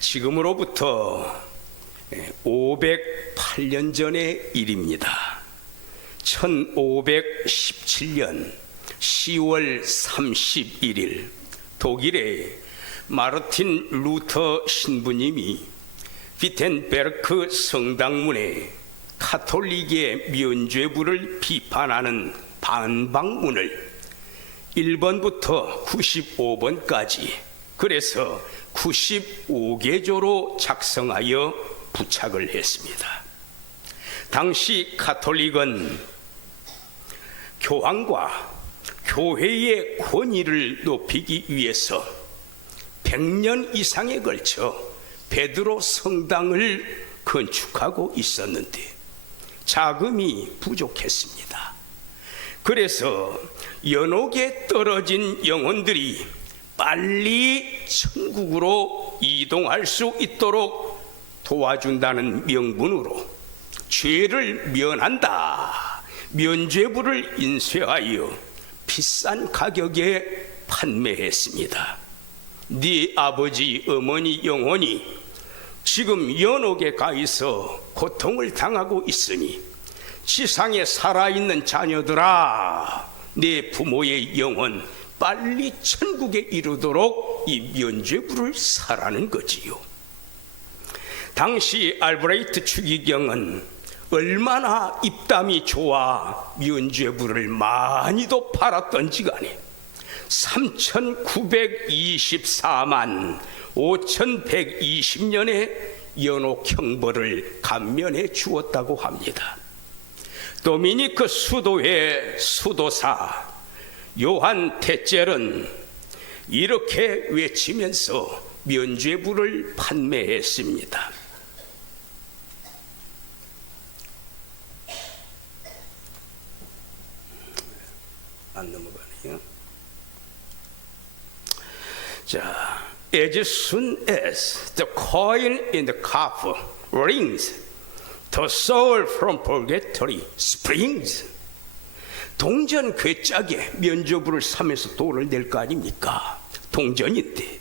지금으로부터 508년 전의 일입니다. 1517년 10월 31일 독일의 마르틴 루터 신부님이 비텐베르크 성당문에 카톨릭의 면죄부를 비판하는 반박문을 1번부터 95번까지, 그래서 95개조로 작성하여 부착을 했습니다. 당시 카톨릭은 교황과 교회의 권위를 높이기 위해서 100년 이상에 걸쳐 베드로 성당을 건축하고 있었는데 자금이 부족했습니다. 그래서 연옥에 떨어진 영혼들이 빨리 천국으로 이동할 수 있도록 도와준다는 명분으로 죄를 면한다, 면죄부를 인쇄하여 비싼 가격에 판매했습니다. 네 아버지 어머니 영혼이 지금 연옥에 가 있어 고통을 당하고 있으니 지상에 살아있는 자녀들아, 내 부모의 영혼 빨리 천국에 이르도록 이 면죄부를 사라는 거지요. 당시 알브레이트 추기경은 얼마나 입담이 좋아 면죄부를 많이도 팔았던지 간에 3924만 5120년의 연옥 형벌을 감면해 주었다고 합니다. 도미니크 수도회 수도사 요한 테젤은 이렇게 외치면서 면죄부를 판매했습니다. 안 넘어가네요. 자, as soon as the coin in the cup rings, the soul from purgatory springs. 동전 괴짝에 면죄부를 사면서 돈을 낼 거 아닙니까? 동전인데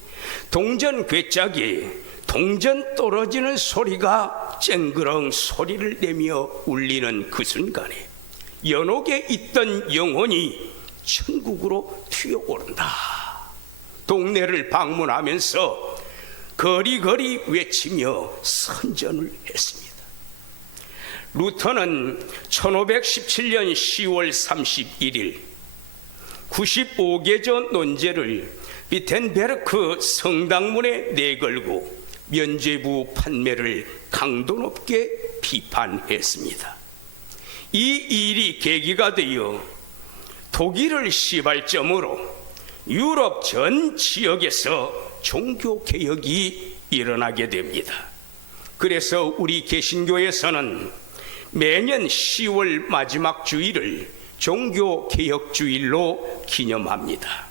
동전 괴짝에 동전 떨어지는 소리가 쨍그렁 소리를 내며 울리는 그 순간에 연옥에 있던 영혼이 천국으로 튀어오른다. 동네를 방문하면서 거리거리 외치며 선전을 했습니다. 루터는 1517년 10월 31일 95개조 논제를 비텐베르크 성당문에 내걸고 면죄부 판매를 강도 높게 비판했습니다. 이 일이 계기가 되어 독일을 시발점으로 유럽 전 지역에서 종교개혁이 일어나게 됩니다. 그래서 우리 개신교에서는 매년 10월 마지막 주일을 종교개혁주일로 기념합니다.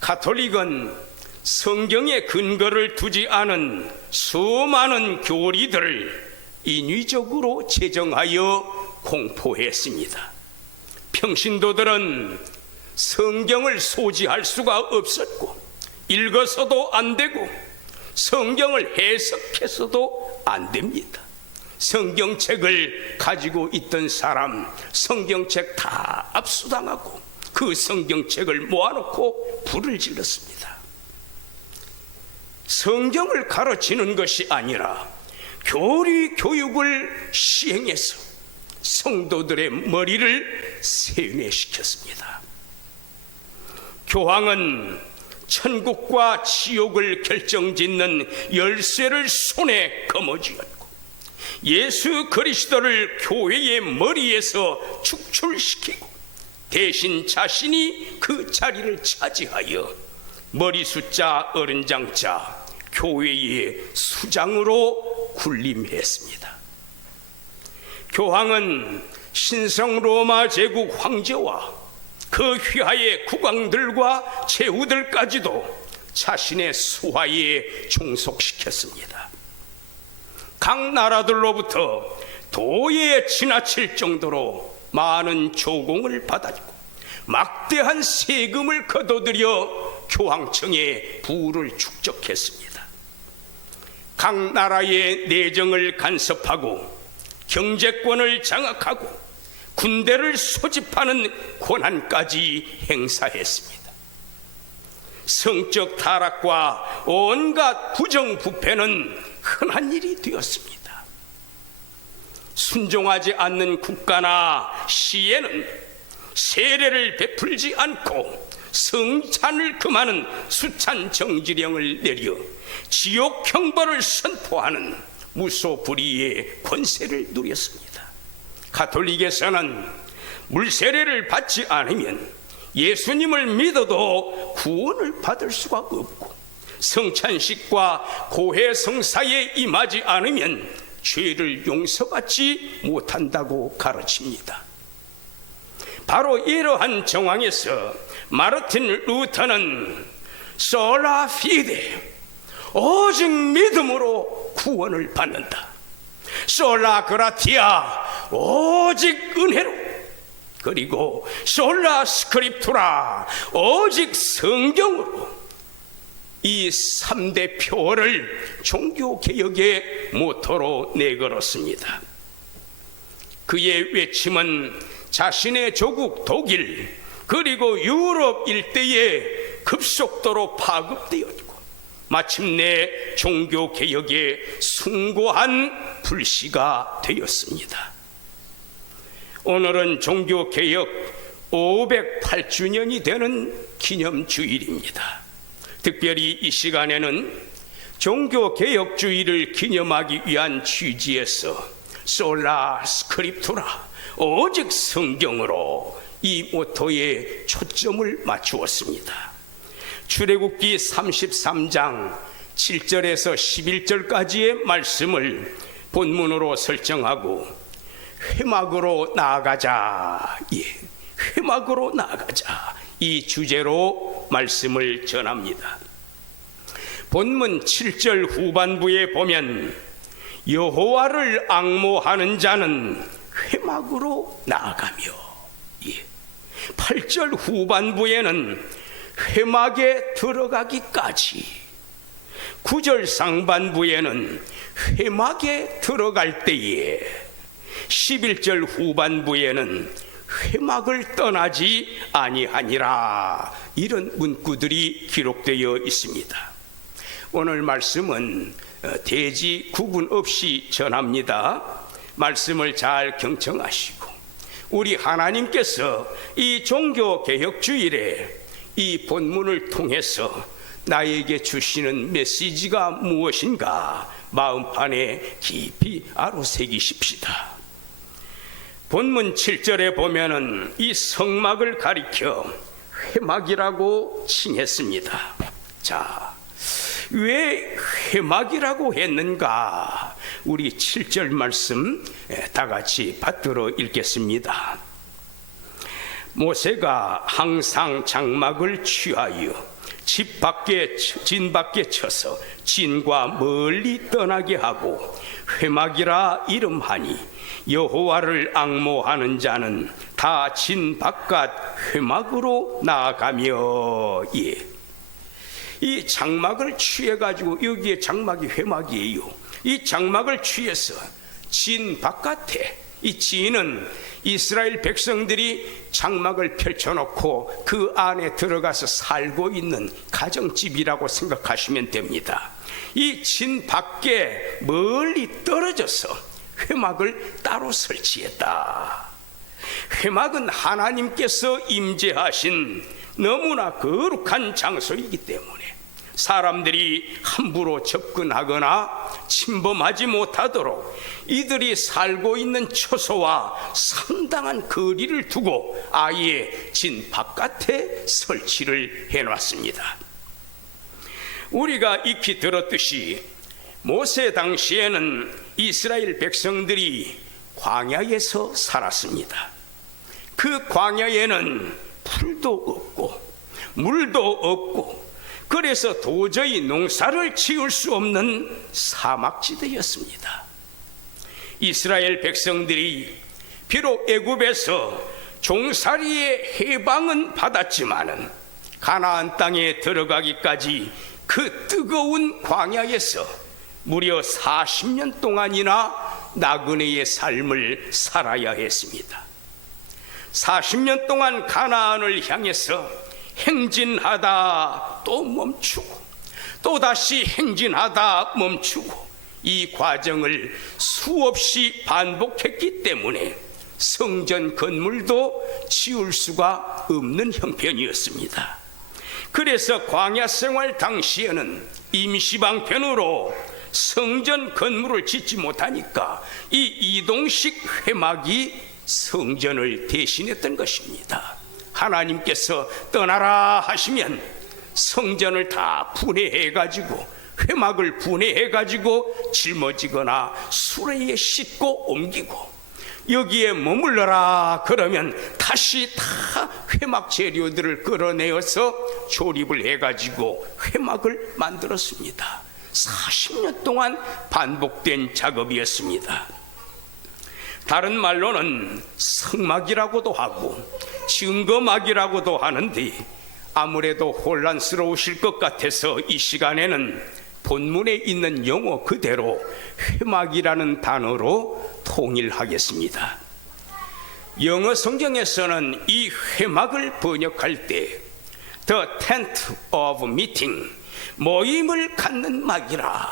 가톨릭은 성경에 근거를 두지 않은 수많은 교리들을 인위적으로 제정하여 공포했습니다. 평신도들은 성경을 소지할 수가 없었고 읽어서도 안 되고 성경을 해석해서도 안 됩니다. 성경책을 가지고 있던 사람 성경책 다 압수당하고 그 성경책을 모아놓고 불을 질렀습니다. 성경을 가르치는 것이 아니라 교리 교육을 시행해서 성도들의 머리를 세뇌시켰습니다. 교황은 천국과 지옥을 결정짓는 열쇠를 손에 거머쥐었고 예수 그리스도를 교회의 머리에서 축출시키고 대신 자신이 그 자리를 차지하여 머리 숫자 어른장자 교회의 수장으로 군림했습니다. 교황은 신성 로마 제국 황제와 그 휘하의 국왕들과 제후들까지도 자신의 수하에 종속시켰습니다. 각 나라들로부터 도에 지나칠 정도로 많은 조공을 받아주고 막대한 세금을 거둬들여 교황청에 부를 축적했습니다. 각 나라의 내정을 간섭하고 경제권을 장악하고 군대를 소집하는 권한까지 행사했습니다. 성적 타락과 온갖 부정부패는 흔한 일이 되었습니다. 순종하지 않는 국가나 시에는 세례를 베풀지 않고 성찬을 금하는 수찬 정지령을 내려 지옥 형벌을 선포하는 무소불위의 권세를 누렸습니다. 가톨릭에서는 물세례를 받지 않으면 예수님을 믿어도 구원을 받을 수가 없고, 성찬식과 고해 성사에 임하지 않으면 죄를 용서받지 못한다고 가르칩니다. 바로 이러한 정황에서 마르틴 루터는 솔라 피데, 오직 믿음으로 구원을 받는다, 솔라 그라티아, 오직 은혜로, 그리고 솔라 스크립투라, 오직 성경으로, 이 3대 표어를 종교개혁의 모토로 내걸었습니다. 그의 외침은 자신의 조국 독일 그리고 유럽 일대에 급속도로 파급되었고, 마침내 종교개혁의 숭고한 불씨가 되었습니다. 오늘은 종교개혁 508주년이 되는 기념주일입니다. 특별히 이 시간에는 종교개혁주의를 기념하기 위한 취지에서 솔라 스크립투라, 오직 성경으로, 이 모토에 초점을 맞추었습니다. 출애굽기 33장 7절에서 11절까지의 말씀을 본문으로 설정하고 회막으로 나아가자, 회막으로 나아가자, 이 주제로 말씀을 전합니다. 본문 7절 후반부에 보면 여호와를 앙모하는 자는 회막으로 나아가며, 8절 후반부에는 회막에 들어가기까지, 9절 상반부에는 회막에 들어갈 때에, 11절 후반부에는 회막을 떠나지 아니하니라, 이런 문구들이 기록되어 있습니다. 오늘 말씀은 대지 구분 없이 전합니다. 말씀을 잘 경청하시고, 우리 하나님께서 이 종교개혁주일에 이 본문을 통해서 나에게 주시는 메시지가 무엇인가 마음판에 깊이 아로새기십시다. 본문 7절에 보면은 이 성막을 가리켜 회막이라고 칭했습니다. 자, 왜 회막이라고 했는가? 우리 7절 말씀 다 같이 받들어 읽겠습니다. 모세가 항상 장막을 취하여 진 밖에 쳐서 진과 멀리 떠나게 하고 회막이라 이름하니, 여호와를 앙모하는 자는 다 진 바깥 회막으로 나아가며, 이 장막을 취해가지고, 여기에 장막이 회막이에요. 이 장막을 취해서 진 바깥에, 이 진은 이스라엘 백성들이 장막을 펼쳐놓고 그 안에 들어가서 살고 있는 가정집이라고 생각하시면 됩니다. 이 진 밖에 멀리 떨어져서 회막을 따로 설치했다. 회막은 하나님께서 임재하신 너무나 거룩한 장소이기 때문에 사람들이 함부로 접근하거나 침범하지 못하도록 이들이 살고 있는 처소와 상당한 거리를 두고 아예 진 바깥에 설치를 해놨습니다. 우리가 익히 들었듯이 모세 당시에는 이스라엘 백성들이 광야에서 살았습니다. 그 광야에는 풀도 없고 물도 없고, 그래서 도저히 농사를 지을 수 없는 사막지대였습니다. 이스라엘 백성들이 비록 애굽에서 종살이의 해방은 받았지만은 가나안 땅에 들어가기까지 그 뜨거운 광야에서 무려 40년 동안이나 나그네의 삶을 살아야 했습니다. 40년 동안 가나안을 향해서 행진하다 또 멈추고 또다시 행진하다 멈추고 이 과정을 수없이 반복했기 때문에 성전 건물도 지을 수가 없는 형편이었습니다. 그래서 광야 생활 당시에는 임시방편으로 성전 건물을 짓지 못하니까 이 이동식 회막이 성전을 대신했던 것입니다. 하나님께서 떠나라 하시면 성전을 다 분해해가지고 회막을 분해해가지고 짊어지거나 수레에 싣고 옮기고 여기에 머물러라 그러면 다시 다 회막 재료들을 끌어내어서 조립을 해가지고 회막을 만들었습니다. 40년 동안 반복된 작업이었습니다. 다른 말로는 성막이라고도 하고 증거막이라고도 하는데 아무래도 혼란스러우실 것 같아서 이 시간에는 본문에 있는 용어 그대로 회막이라는 단어로 통일하겠습니다. 영어 성경에서는 이 회막을 번역할 때 The Tent of Meeting, 모임을 갖는 막이라,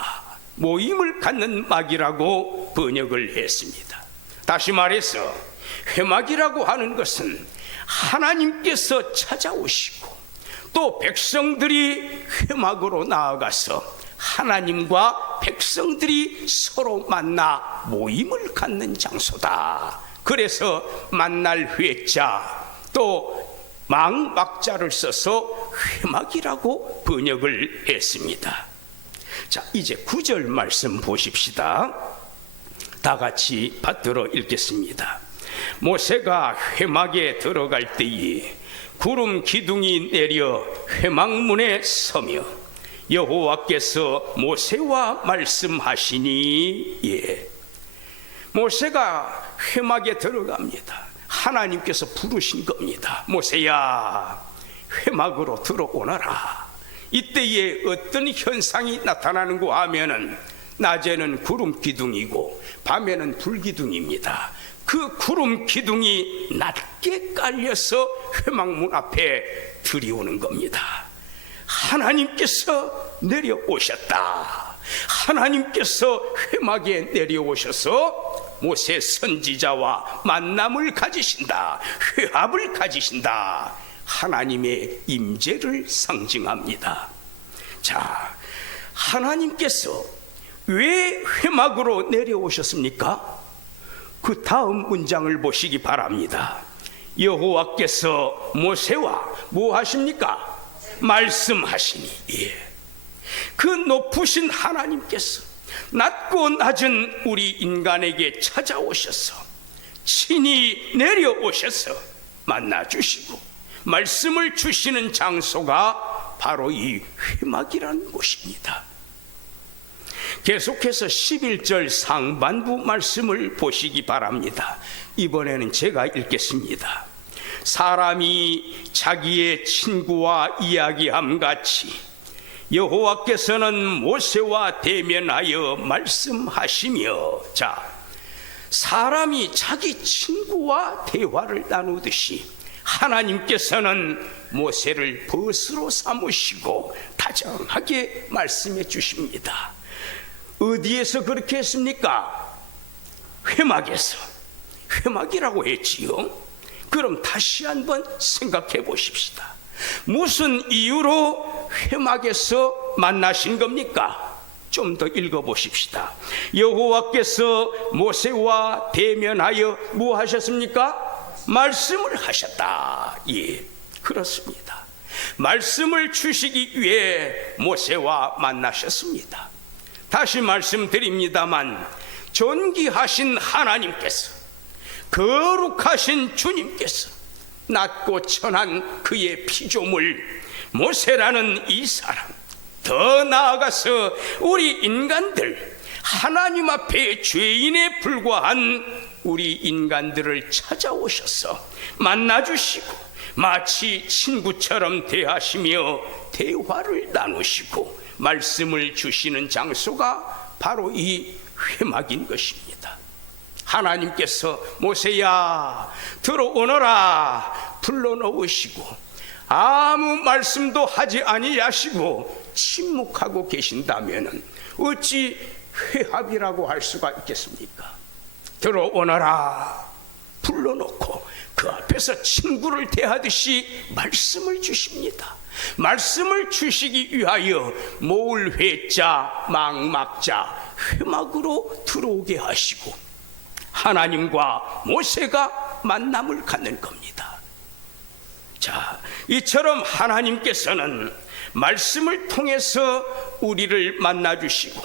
모임을 갖는 막이라고 번역을 했습니다. 다시 말해서 회막이라고 하는 것은 하나님께서 찾아오시고 또 백성들이 회막으로 나아가서 하나님과 백성들이 서로 만나 모임을 갖는 장소다. 그래서 만날 회자 또 망막자를 써서 회막이라고 번역을 했습니다. 자, 이제 9절 말씀 보십시다. 다 같이 받들어 읽겠습니다. 모세가 회막에 들어갈 때에 구름 기둥이 내려 회막문에 서며 여호와께서 모세와 말씀하시니, 예, 모세가 회막에 들어갑니다. 하나님께서 부르신 겁니다. 모세야, 회막으로 들어오너라. 이때에 어떤 현상이 나타나는고 하면은 낮에는 구름 기둥이고 밤에는 불 기둥입니다. 그 구름 기둥이 낮게 깔려서 회막문 앞에 들이오는 겁니다. 하나님께서 내려오셨다. 하나님께서 회막에 내려오셔서 모세 선지자와 만남을 가지신다. 회합을 가지신다. 하나님의 임재를 상징합니다. 자, 하나님께서 왜 회막으로 내려오셨습니까? 그 다음 문장을 보시기 바랍니다. 여호와께서 모세와 뭐 하십니까? 말씀하시니, 예. 그 높으신 하나님께서 낮고 낮은 우리 인간에게 찾아오셔서 친히 내려오셔서 만나주시고 말씀을 주시는 장소가 바로 이 회막이라는 곳입니다. 계속해서 11절 상반부 말씀을 보시기 바랍니다. 이번에는 제가 읽겠습니다. 사람이 자기의 친구와 이야기함 같이 여호와께서는 모세와 대면하여 말씀하시며, 자, 사람이 자기 친구와 대화를 나누듯이 하나님께서는 모세를 벗으로 삼으시고 다정하게 말씀해 주십니다. 어디에서 그렇게 했습니까? 회막에서. 회막이라고 했지요. 그럼 다시 한번 생각해 보십시다. 무슨 이유로 회막에서 만나신 겁니까? 좀 더 읽어 보십시다. 여호와께서 모세와 대면하여 뭐 하셨습니까? 말씀을 하셨다. 예, 그렇습니다. 말씀을 주시기 위해 모세와 만나셨습니다. 다시 말씀드립니다만 존귀하신 하나님께서, 거룩하신 주님께서 낮고 천한 그의 피조물 모세라는 이 사람, 더 나아가서 우리 인간들, 하나님 앞에 죄인에 불과한 우리 인간들을 찾아오셔서 만나주시고 마치 친구처럼 대하시며 대화를 나누시고 말씀을 주시는 장소가 바로 이 회막인 것입니다. 하나님께서 모세야 들어오너라 불러놓으시고 아무 말씀도 하지 아니하시고 침묵하고 계신다면 어찌 회합이라고 할 수가 있겠습니까? 들어오너라 불러놓고 그 앞에서 친구를 대하듯이 말씀을 주십니다. 말씀을 주시기 위하여 모을 회자 망막자 회막으로 들어오게 하시고 하나님과 모세가 만남을 갖는 겁니다. 자, 이처럼 하나님께서는 말씀을 통해서 우리를 만나주시고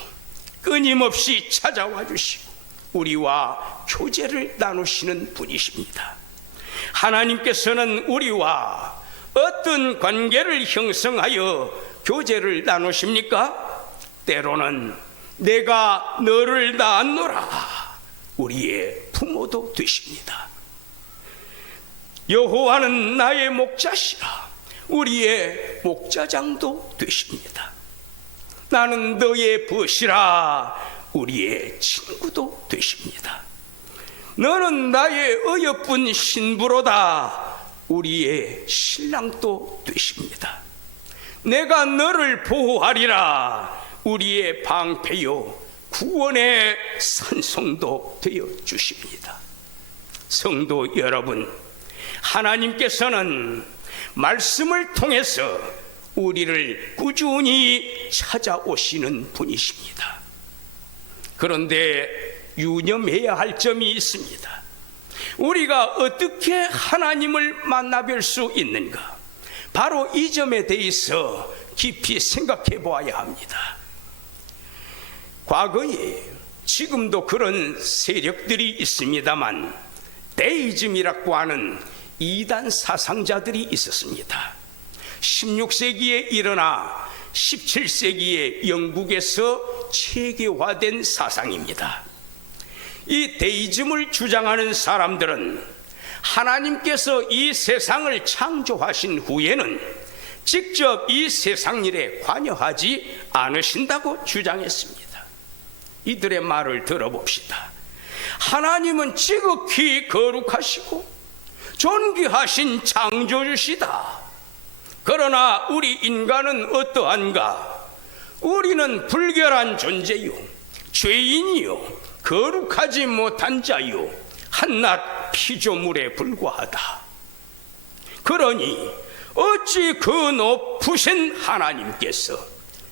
끊임없이 찾아와 주시고 우리와 교제를 나누시는 분이십니다. 하나님께서는 우리와 어떤 관계를 형성하여 교제를 나누십니까? 때로는 내가 너를 낳았노라 우리의 부모도 되십니다. 여호와는 나의 목자시라 우리의 목자장도 되십니다. 나는 너의 벗이라 우리의 친구도 되십니다. 너는 나의 어여쁜 신부로다 우리의 신랑도 되십니다. 내가 너를 보호하리라 우리의 방패요 구원의 산성도 되어 주십니다. 성도 여러분, 하나님께서는 말씀을 통해서 우리를 꾸준히 찾아오시는 분이십니다. 그런데 유념해야 할 점이 있습니다. 우리가 어떻게 하나님을 만나뵐 수 있는가? 바로 이 점에 대해서 깊이 생각해 보아야 합니다. 과거에 지금도 그런 세력들이 있습니다만 데이즘이라고 하는 이단 사상자들이 있었습니다. 16세기에 일어나 17세기에 영국에서 체계화된 사상입니다. 이 데이즘을 주장하는 사람들은 하나님께서 이 세상을 창조하신 후에는 직접 이 세상 일에 관여하지 않으신다고 주장했습니다. 이들의 말을 들어봅시다. 하나님은 지극히 거룩하시고 존귀하신 창조주시다. 그러나 우리 인간은 어떠한가? 우리는 불결한 존재요 죄인이요 거룩하지 못한 자요 한낱 피조물에 불과하다. 그러니 어찌 그 높으신 하나님께서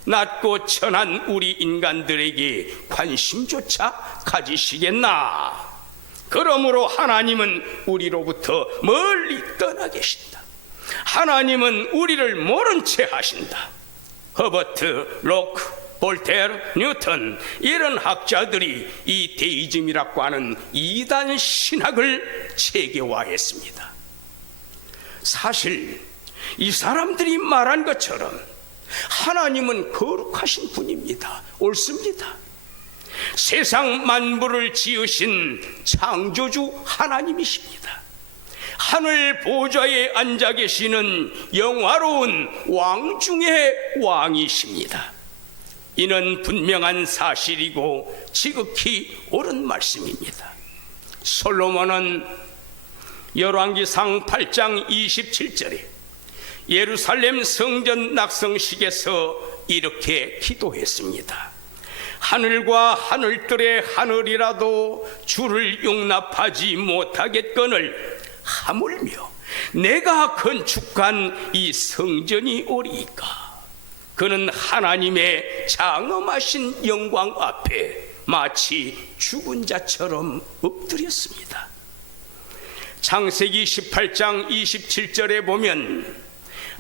낮고 천한 우리 인간들에게 관심조차 가지시겠나? 그러므로 하나님은 우리로부터 멀리 떠나 계신다. 하나님은 우리를 모른 채 하신다. 허버트, 로크, 볼테르, 뉴턴 이런 학자들이 이 데이즘이라고 하는 이단 신학을 체계화했습니다. 사실 이 사람들이 말한 것처럼 하나님은 거룩하신 분입니다. 옳습니다. 세상 만물을 지으신 창조주 하나님이십니다. 하늘 보좌에 앉아 계시는 영화로운 왕 중의 왕이십니다. 이는 분명한 사실이고 지극히 옳은 말씀입니다. 솔로몬은 열왕기상 8장 27절에 예루살렘 성전 낙성식에서 이렇게 기도했습니다. 하늘과 하늘들의 하늘이라도 주를 용납하지 못하겠거늘 하물며 내가 건축한 이 성전이 오리이까. 그는 하나님의 장엄하신 영광 앞에 마치 죽은 자처럼 엎드렸습니다. 창세기 18장 27절에 보면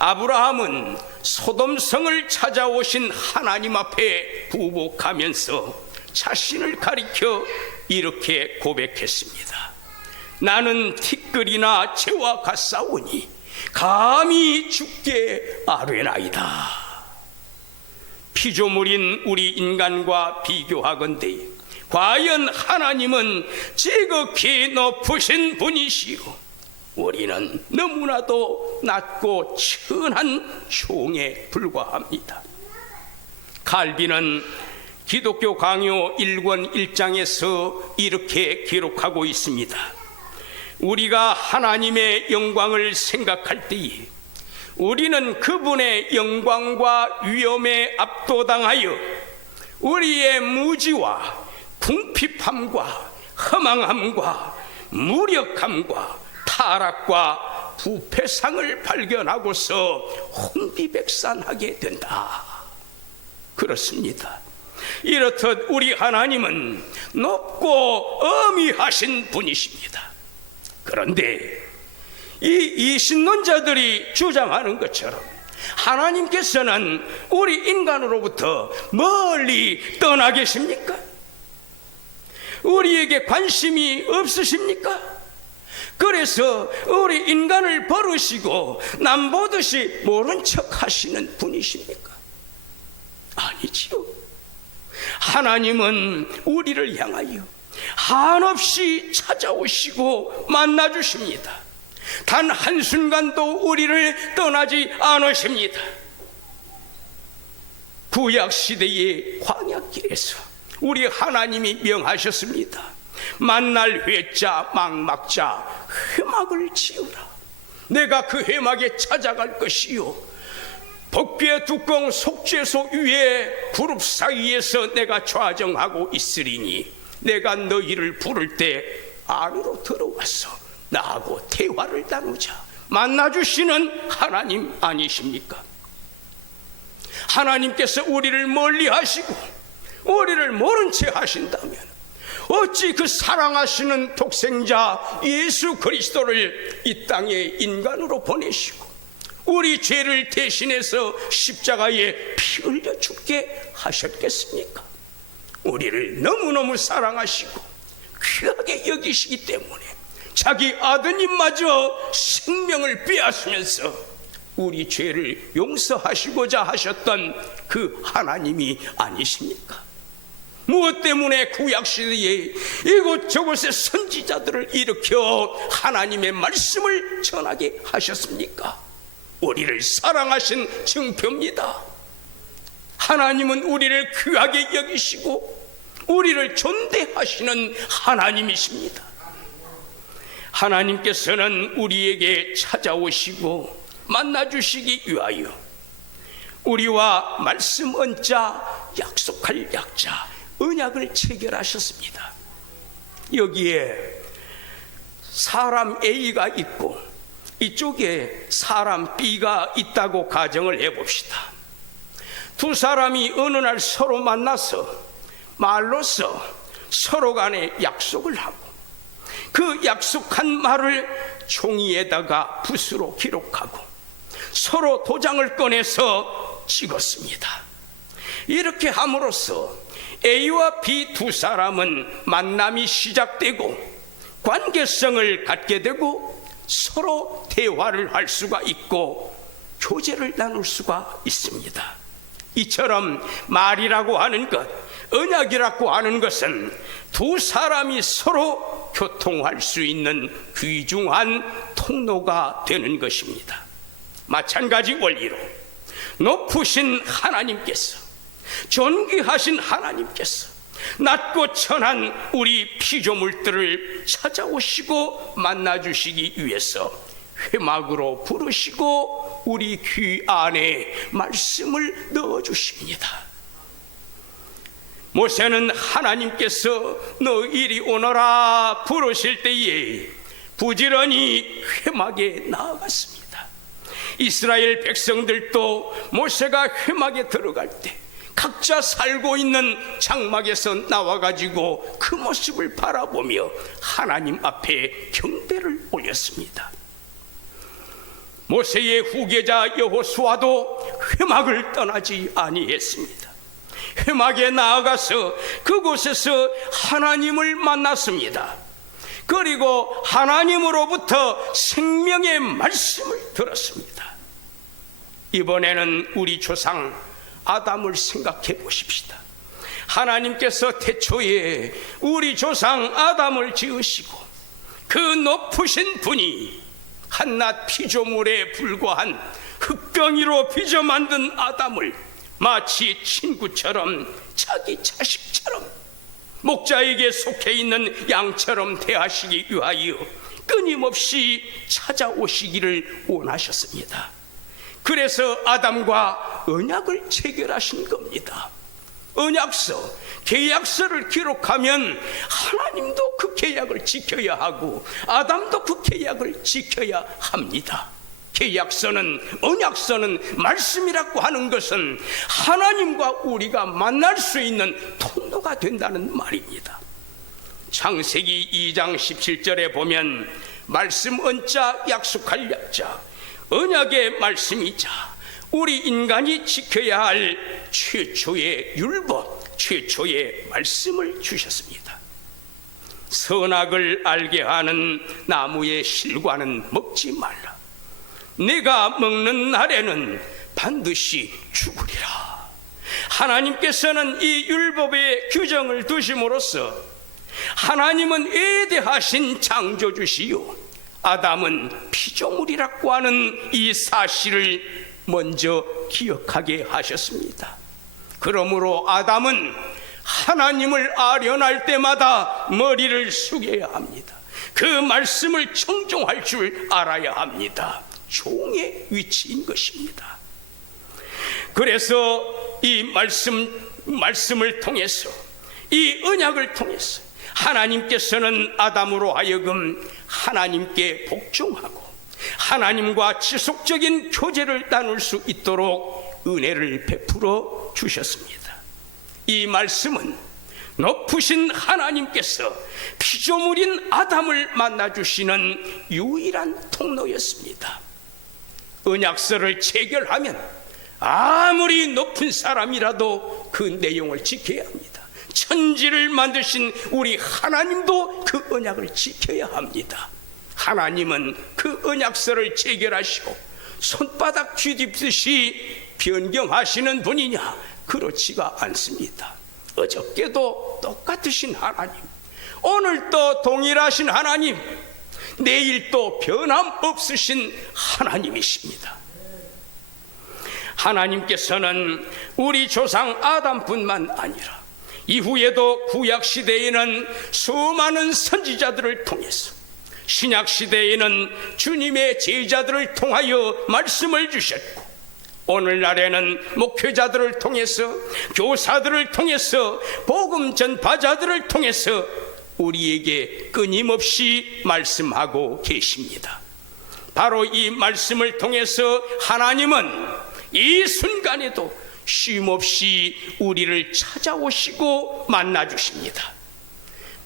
아브라함은 소돔성을 찾아오신 하나님 앞에 부복하면서 자신을 가리켜 이렇게 고백했습니다. 나는 티끌이나 재와 같사오니 감히 죽게 아뢰나이다. 피조물인 우리 인간과 비교하건대 과연 하나님은 지극히 높으신 분이시오 우리는 너무나도 낮고 천한 종에 불과합니다. 칼빈은 기독교 강요 1권 1장에서 이렇게 기록하고 있습니다. 우리가 하나님의 영광을 생각할 때에 우리는 그분의 영광과 위엄에 압도당하여 우리의 무지와 궁핍함과 허망함과 무력함과 타락과 부패상을 발견하고서 혼비백산하게 된다. 그렇습니다. 이렇듯 우리 하나님은 높고 어미하신 분이십니다. 그런데 이 이신론자들이 주장하는 것처럼 하나님께서는 우리 인간으로부터 멀리 떠나 계십니까? 우리에게 관심이 없으십니까? 그래서 우리 인간을 버리시고 남보듯이 모른 척 하시는 분이십니까? 아니지요. 하나님은 우리를 향하여 한없이 찾아오시고 만나주십니다. 단 한순간도 우리를 떠나지 않으십니다. 구약시대의 광야길에서 우리 하나님이 명하셨습니다. 만날 회자 망막자 회막을 지으라. 내가 그 회막에 찾아갈 것이요 법궤 뚜껑 속죄소 위에 그룹 사이에서 내가 좌정하고 있으리니 내가 너희를 부를 때 안으로 들어와서 나하고 대화를 나누자. 만나주시는 하나님 아니십니까? 하나님께서 우리를 멀리 하시고 우리를 모른 채 하신다면 어찌 그 사랑하시는 독생자 예수 그리스도를 이 땅에 인간으로 보내시고 우리 죄를 대신해서 십자가에 피 흘려 죽게 하셨겠습니까? 우리를 너무너무 사랑하시고 귀하게 여기시기 때문에 자기 아드님마저 생명을 빼앗으면서 우리 죄를 용서하시고자 하셨던 그 하나님이 아니십니까? 무엇 때문에 구약시대에 이곳저곳에 선지자들을 일으켜 하나님의 말씀을 전하게 하셨습니까? 우리를 사랑하신 증표입니다. 하나님은 우리를 귀하게 여기시고 우리를 존대하시는 하나님이십니다. 하나님께서는 우리에게 찾아오시고 만나주시기 위하여 우리와 말씀 언자 약속할 약자 언약을 체결하셨습니다. 여기에 사람 A가 있고 이쪽에 사람 B가 있다고 가정을 해봅시다. 두 사람이 어느 날 서로 만나서 말로써 서로 간에 약속을 하고 그 약속한 말을 종이에다가 붓으로 기록하고 서로 도장을 꺼내서 찍었습니다. 이렇게 함으로써 A와 B 두 사람은 만남이 시작되고 관계성을 갖게 되고 서로 대화를 할 수가 있고 교제를 나눌 수가 있습니다. 이처럼 말이라고 하는 것, 언약이라고 하는 것은 두 사람이 서로 교통할 수 있는 귀중한 통로가 되는 것입니다. 마찬가지 원리로 높으신 하나님께서, 존귀하신 하나님께서 낮고 천한 우리 피조물들을 찾아오시고 만나주시기 위해서 회막으로 부르시고 우리 귀 안에 말씀을 넣어주십니다. 모세는 하나님께서 너 이리 오너라 부르실 때에 부지런히 회막에 나아갔습니다. 이스라엘 백성들도 모세가 회막에 들어갈 때 각자 살고 있는 장막에서 나와가지고 그 모습을 바라보며 하나님 앞에 경배를 올렸습니다. 모세의 후계자 여호수아도 회막을 떠나지 아니했습니다. 회막에 나아가서 그곳에서 하나님을 만났습니다. 그리고 하나님으로부터 생명의 말씀을 들었습니다. 이번에는 우리 조상 아담을 생각해 보십시다. 하나님께서 태초에 우리 조상 아담을 지으시고 그 높으신 분이 한낱 피조물에 불과한 흙덩이로 빚어 만든 아담을 마치 친구처럼, 자기 자식처럼, 목자에게 속해 있는 양처럼 대하시기 위하여 끊임없이 찾아오시기를 원하셨습니다. 그래서 아담과 언약을 체결하신 겁니다. 언약서, 계약서를 기록하면 하나님도 그 계약을 지켜야 하고 아담도 그 계약을 지켜야 합니다. 계약서는, 언약서는, 말씀이라고 하는 것은 하나님과 우리가 만날 수 있는 통로가 된다는 말입니다. 창세기 2장 17절에 보면 말씀 언자, 약속할 약자, 언약의 말씀이자 우리 인간이 지켜야 할 최초의 율법, 최초의 말씀을 주셨습니다. 선악을 알게 하는 나무의 실과는 먹지 말라. 내가 먹는 날에는 반드시 죽으리라. 하나님께서는 이 율법의 규정을 두심으로써 하나님은 위대하신 창조주시요 아담은 피조물이라고 하는 이 사실을 먼저 기억하게 하셨습니다. 그러므로 아담은 하나님을 아련할 때마다 머리를 숙여야 합니다. 그 말씀을 청종할 줄 알아야 합니다. 종의 위치인 것입니다. 그래서 이 말씀을 통해서, 이 언약을 통해서 하나님께서는 아담으로 하여금 하나님께 복종하고 하나님과 지속적인 교제를 나눌 수 있도록 은혜를 베풀어 주셨습니다. 이 말씀은 높으신 하나님께서 피조물인 아담을 만나주시는 유일한 통로였습니다. 언약서를 체결하면 아무리 높은 사람이라도 그 내용을 지켜야 합니다. 천지를 만드신 우리 하나님도 그 언약을 지켜야 합니다. 하나님은 그 언약서를 체결하시고 손바닥 뒤집듯이 변경하시는 분이냐? 그렇지가 않습니다. 어저께도 똑같으신 하나님, 오늘도 동일하신 하나님, 내일도 변함없으신 하나님이십니다. 하나님께서는 우리 조상 아담뿐만 아니라 이후에도 구약시대에는 수많은 선지자들을 통해서, 신약시대에는 주님의 제자들을 통하여 말씀을 주셨고, 오늘날에는 목회자들을 통해서, 교사들을 통해서, 복음 전파자들을 통해서 우리에게 끊임없이 말씀하고 계십니다. 바로 이 말씀을 통해서 하나님은 이 순간에도 쉼없이 우리를 찾아오시고 만나주십니다.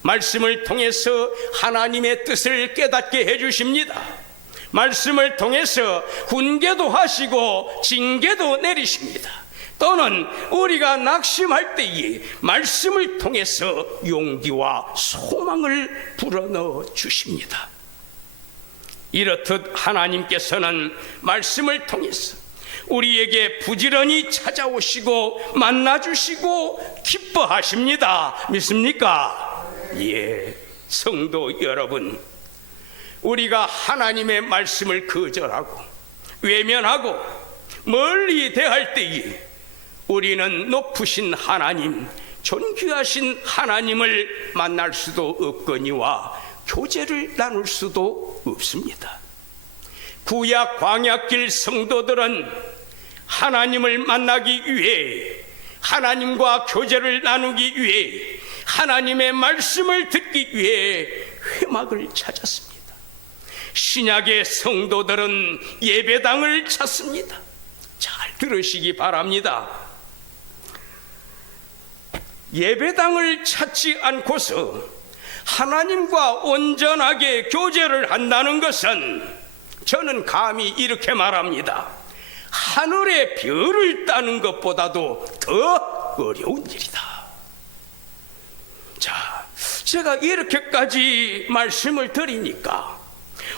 말씀을 통해서 하나님의 뜻을 깨닫게 해주십니다. 말씀을 통해서 훈계도 하시고 징계도 내리십니다. 또는 우리가 낙심할 때에 말씀을 통해서 용기와 소망을 불어넣어 주십니다. 이렇듯 하나님께서는 말씀을 통해서 우리에게 부지런히 찾아오시고 만나주시고 기뻐하십니다. 믿습니까? 예, 성도 여러분, 우리가 하나님의 말씀을 거절하고 외면하고 멀리 대할 때에 우리는 높으신 하나님, 존귀하신 하나님을 만날 수도 없거니와 교제를 나눌 수도 없습니다. 구약 광야길 성도들은 하나님을 만나기 위해, 하나님과 교제를 나누기 위해, 하나님의 말씀을 듣기 위해 회막을 찾았습니다. 신약의 성도들은 예배당을 찾습니다. 잘 들으시기 바랍니다. 예배당을 찾지 않고서 하나님과 온전하게 교제를 한다는 것은, 저는 감히 이렇게 말합니다. 하늘의 별을 따는 것보다도 더 어려운 일이다. 자, 제가 이렇게까지 말씀을 드리니까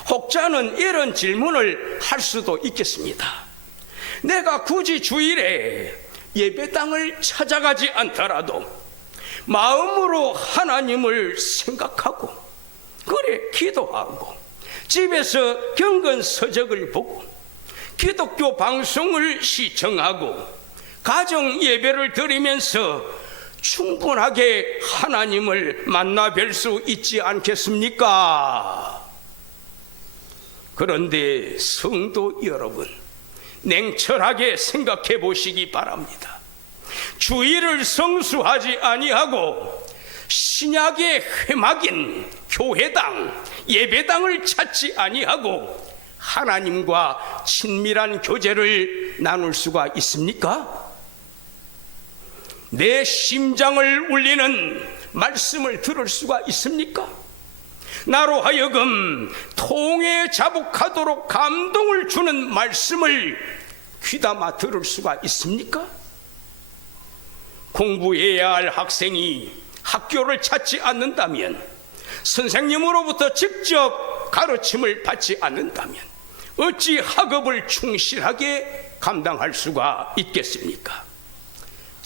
혹자는 이런 질문을 할 수도 있겠습니다. 내가 굳이 주일에 예배당을 찾아가지 않더라도 마음으로 하나님을 생각하고, 그래 기도하고, 집에서 경건 서적을 보고, 기독교 방송을 시청하고, 가정 예배를 드리면서 충분하게 하나님을 만나 뵐 수 있지 않겠습니까? 그런데 성도 여러분, 냉철하게 생각해 보시기 바랍니다. 주일을 성수하지 아니하고 신약의 회막인 교회당, 예배당을 찾지 아니하고 하나님과 친밀한 교제를 나눌 수가 있습니까? 내 심장을 울리는 말씀을 들을 수가 있습니까? 나로 하여금 통에 자복하도록 감동을 주는 말씀을 귀담아 들을 수가 있습니까? 공부해야 할 학생이 학교를 찾지 않는다면, 선생님으로부터 직접 가르침을 받지 않는다면 어찌 학업을 충실하게 감당할 수가 있겠습니까?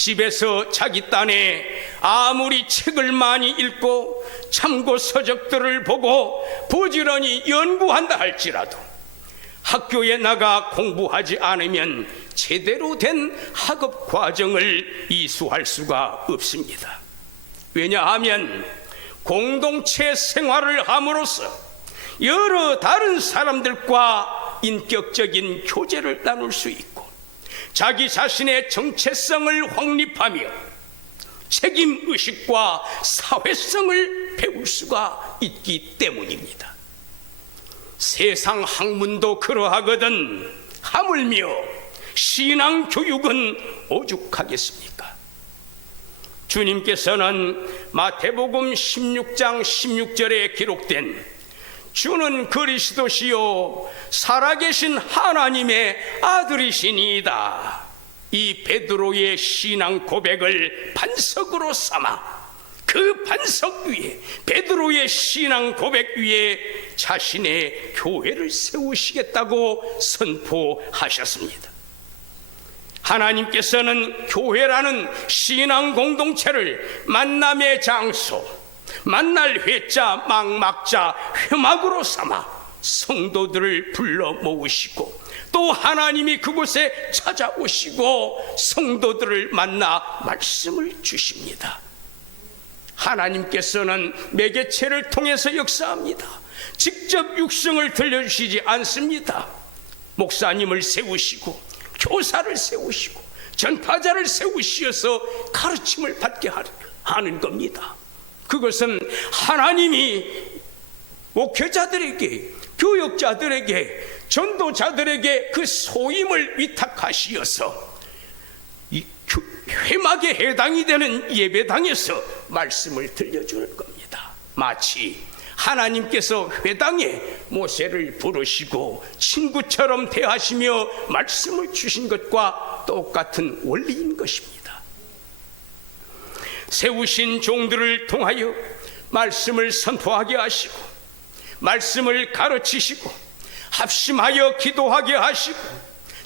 집에서 자기 딴에 아무리 책을 많이 읽고 참고 서적들을 보고 부지런히 연구한다 할지라도 학교에 나가 공부하지 않으면 제대로 된 학업 과정을 이수할 수가 없습니다. 왜냐하면 공동체 생활을 함으로써 여러 다른 사람들과 인격적인 교제를 나눌 수 있고 자기 자신의 정체성을 확립하며 책임의식과 사회성을 배울 수가 있기 때문입니다. 세상 학문도 그러하거든 하물며 신앙교육은 오죽하겠습니까? 주님께서는 마태복음 16장 16절에 기록된 주는 그리스도시요 살아계신 하나님의 아들이시니이다, 이 베드로의 신앙 고백을 반석으로 삼아 그 반석 위에, 베드로의 신앙 고백 위에 자신의 교회를 세우시겠다고 선포하셨습니다. 하나님께서는 교회라는 신앙 공동체를 만남의 장소, 만날 회자, 망막자, 회막으로 삼아 성도들을 불러 모으시고 또 하나님이 그곳에 찾아오시고 성도들을 만나 말씀을 주십니다. 하나님께서는 매개체를 통해서 역사합니다. 직접 육성을 들려주시지 않습니다. 목사님을 세우시고 교사를 세우시고 전파자를 세우시어서 가르침을 받게 하는 겁니다. 그것은 하나님이 목회자들에게, 교역자들에게, 전도자들에게 그 소임을 위탁하시어서 이 회막에 해당이 되는 예배당에서 말씀을 들려주는 겁니다. 마치 하나님께서 회당에 모세를 부르시고 친구처럼 대하시며 말씀을 주신 것과 똑같은 원리인 것입니다. 세우신 종들을 통하여 말씀을 선포하게 하시고 말씀을 가르치시고 합심하여 기도하게 하시고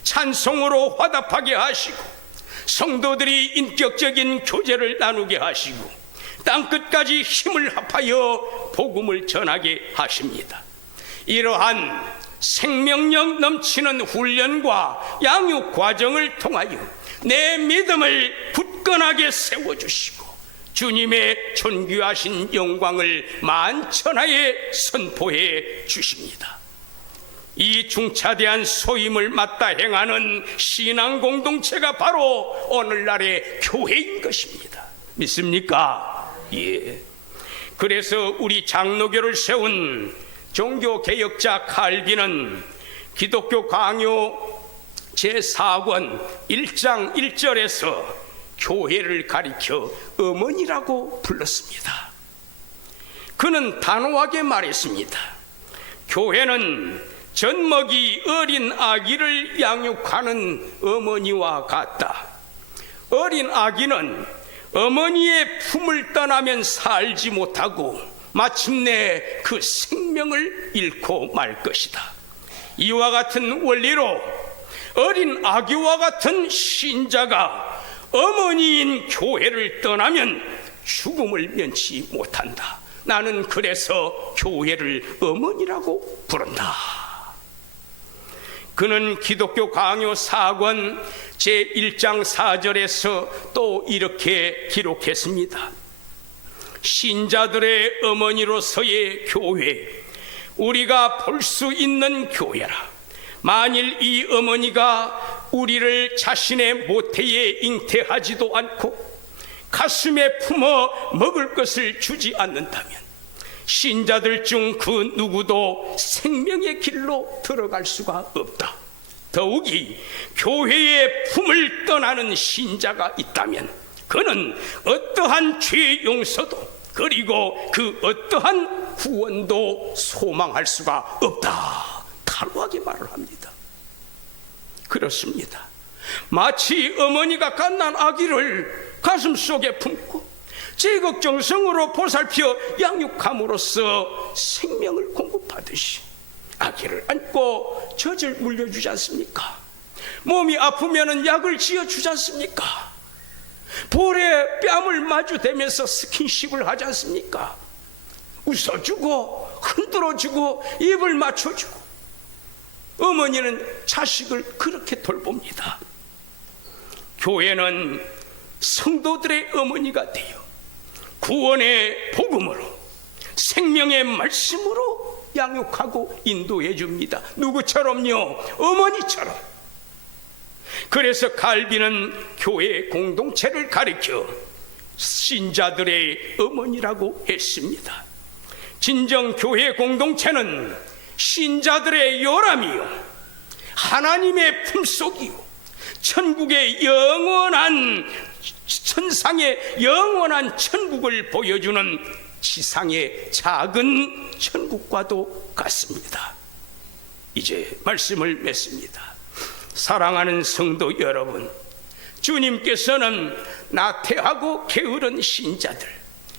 찬송으로 화답하게 하시고 성도들이 인격적인 교제를 나누게 하시고 땅끝까지 힘을 합하여 복음을 전하게 하십니다. 이러한 생명력 넘치는 훈련과 양육 과정을 통하여 내 믿음을 굳건하게 세워주시고 주님의 존귀하신 영광을 만천하에 선포해 주십니다. 이 중차대한 소임을 맡아 행하는 신앙 공동체가 바로 오늘날의 교회인 것입니다. 믿습니까? 예. 그래서 우리 장로교를 세운 종교개혁자 칼빈은 기독교 강요 제4권 1장 1절에서 교회를 가리켜 어머니라고 불렀습니다. 그는 단호하게 말했습니다. 교회는 젖먹이 어린 아기를 양육하는 어머니와 같다. 어린 아기는 어머니의 품을 떠나면 살지 못하고 마침내 그 생명을 잃고 말 것이다. 이와 같은 원리로 어린 아기와 같은 신자가 어머니인 교회를 떠나면 죽음을 면치 못한다. 나는 그래서 교회를 어머니라고 부른다. 그는 기독교 강요 4권 제1장 4절에서 또 이렇게 기록했습니다. 신자들의 어머니로서의 교회, 우리가 볼 수 있는 교회라. 만일 이 어머니가 우리를 자신의 모태에 잉태하지도 않고 가슴에 품어 먹을 것을 주지 않는다면 신자들 중 그 누구도 생명의 길로 들어갈 수가 없다. 더욱이 교회의 품을 떠나는 신자가 있다면 그는 어떠한 죄 용서도 그리고 그 어떠한 구원도 소망할 수가 없다. 단호하게 말을 합니다. 그렇습니다. 마치 어머니가 갓난 아기를 가슴속에 품고 제걱정성으로 보살펴 양육함으로써 생명을 공급하듯이 아기를 안고 젖을 물려주지 않습니까? 몸이 아프면 약을 지어주지 않습니까? 볼에 뺨을 마주대면서 스킨십을 하지 않습니까? 웃어주고 흔들어주고 입을 맞춰주고 어머니는 자식을 그렇게 돌봅니다. 교회는 성도들의 어머니가 되어 구원의 복음으로 생명의 말씀으로 양육하고 인도해 줍니다. 누구처럼요? 어머니처럼. 그래서 칼빈은 교회 공동체를 가리켜 신자들의 어머니라고 했습니다. 진정 교회 공동체는 신자들의 요람이요 하나님의 품속이요 천국의 영원한 천상의 영원한 천국을 보여주는 지상의 작은 천국과도 같습니다. 이제 말씀을 맺습니다. 사랑하는 성도 여러분, 주님께서는 나태하고 게으른 신자들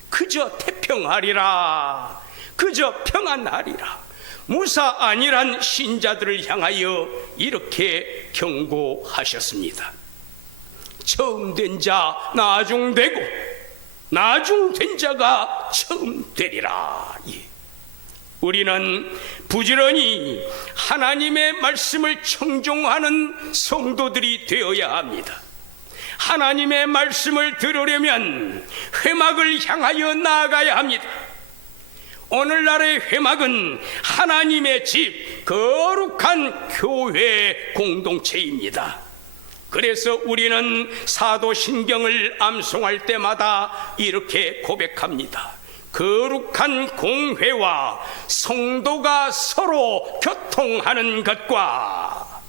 그저 태평하리라, 그저 평안하리라, 무사 아니란 신자들을 향하여 이렇게 경고하셨습니다. 처음 된 자 나중되고 나중된 자가 처음 되리라. 우리는 부지런히 하나님의 말씀을 청종하는 성도들이 되어야 합니다. 하나님의 말씀을 들으려면 회막을 향하여 나아가야 합니다. 오늘날의 회막은 하나님의 집, 거룩한 교회 공동체입니다. 그래서 우리는 사도신경을 암송할 때마다 이렇게 고백합니다. 거룩한 공회와 성도가 서로 교통하는 것과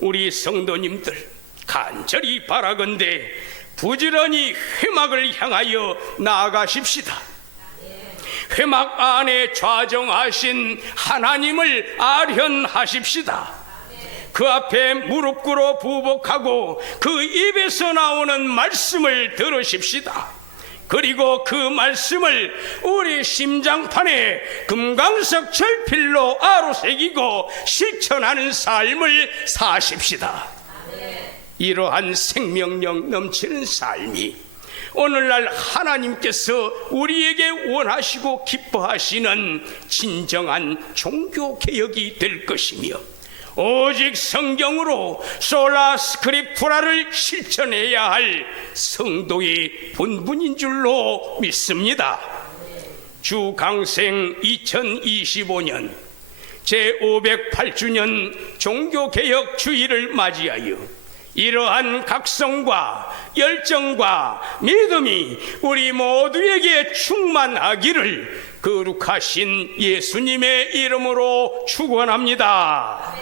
우리 성도님들 간절히 바라건대 부지런히 회막을 향하여 나아가십시다. 회막 안에 좌정하신 하나님을 아련하십시다. 그 앞에 무릎 꿇어 부복하고 그 입에서 나오는 말씀을 들으십시다. 그리고 그 말씀을 우리 심장판에 금강석 절필로 아로새기고 실천하는 삶을 사십시다. 이러한 생명력 넘치는 삶이 오늘날 하나님께서 우리에게 원하시고 기뻐하시는 진정한 종교개혁이 될 것이며 오직 성경으로 솔라 스크립투라를 실천해야 할 성도의 본분인 줄로 믿습니다. 주강생 2025년 제508주년 종교개혁 주일을 맞이하여 이러한 각성과 열정과 믿음이 우리 모두에게 충만하기를 거룩하신 예수님의 이름으로 축원합니다.